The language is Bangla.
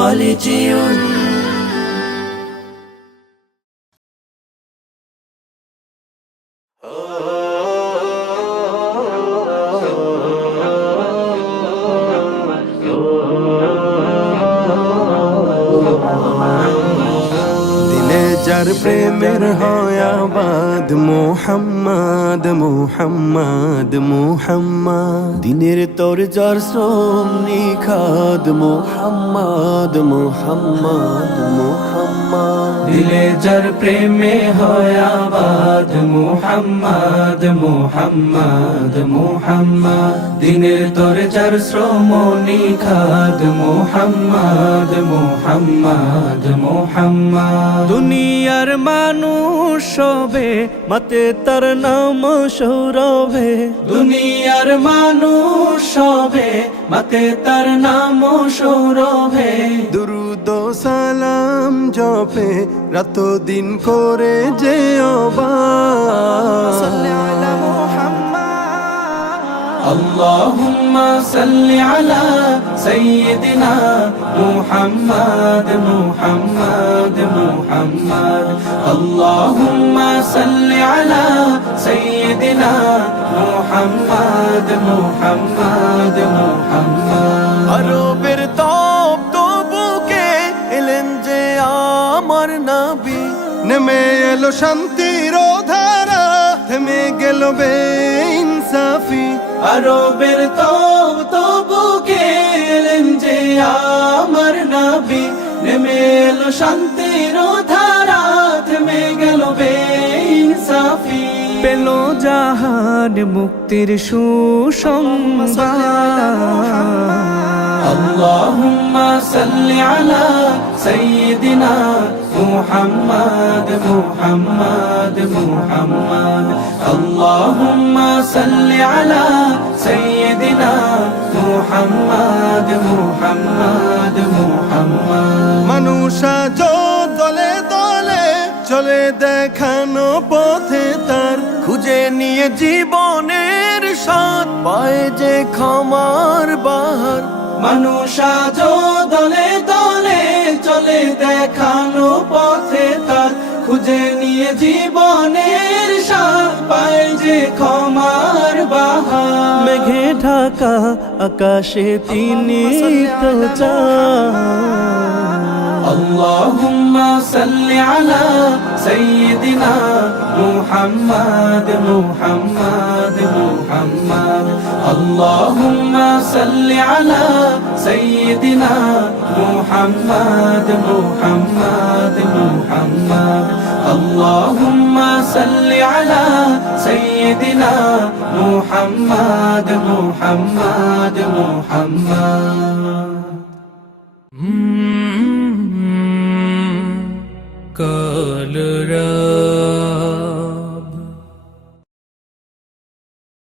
خالدون যার প্রেমের হয় আবাদ মোহাম্মদ মোহাম্মদ মোহাম্মদ দিনের তোর যার শ্রম নিখাদ মোহাম্মদ মোহাম্মদ মোহাম্মদ দিলে যার প্রেমে হয় আবাদ মুহাম্মদ মুহাম্মদ মুহাম্মদ দিনের তোর যার শ্রম নিখাদ মুহাম্মদ মুহাম্মদ মুহাম্মদ দুনিয়ার মানুষ সবে মতে তার নাম সৌরভে দুনিয়ার মানুষ সবে মতে তার নাম সৌরভে দুরুদ ও সালাম জপে রাত দিন করে যে اللهم صل على سيدنا محمد محمد محمد اللهم صل على سيدنا محمد محمد محمد আরবের তপ্ত বুকে এলেন যে আমার নবী নেমে এলো শান্তির ধারা থেমে গেল বেইনসাফি আরবের বুকে এলেন যে আমার নবী নেমে এলো শান্তির ধারা থেমে গেল বেইনসাফি পেল জাহান মুক্তির সুসংবাদ اللهم صل على سيدنا محمد محمد محمد اللهم صل على سيدنا محمد محمد محمد মানুষা দলে দলে চলে দেখানো পথে তার খুঁজে নিয়ে জীবনের স্বাদ পায় যে ক্ষমার বাহার মানুষ আজ দলে দলে চলে দেখানো পথে তার খুঁজে নিয়ে জীবনের স্বাদ পায় যে ক্ষমার বাহার মেঘে ঢাকা আকাশে তিনি তো চাঁদ اللهم صل على سيدنا محمد محمد محمد اللهم صل على سيدنا محمد محمد محمد اللهم صل على سيدنا محمد محمد محمد কাল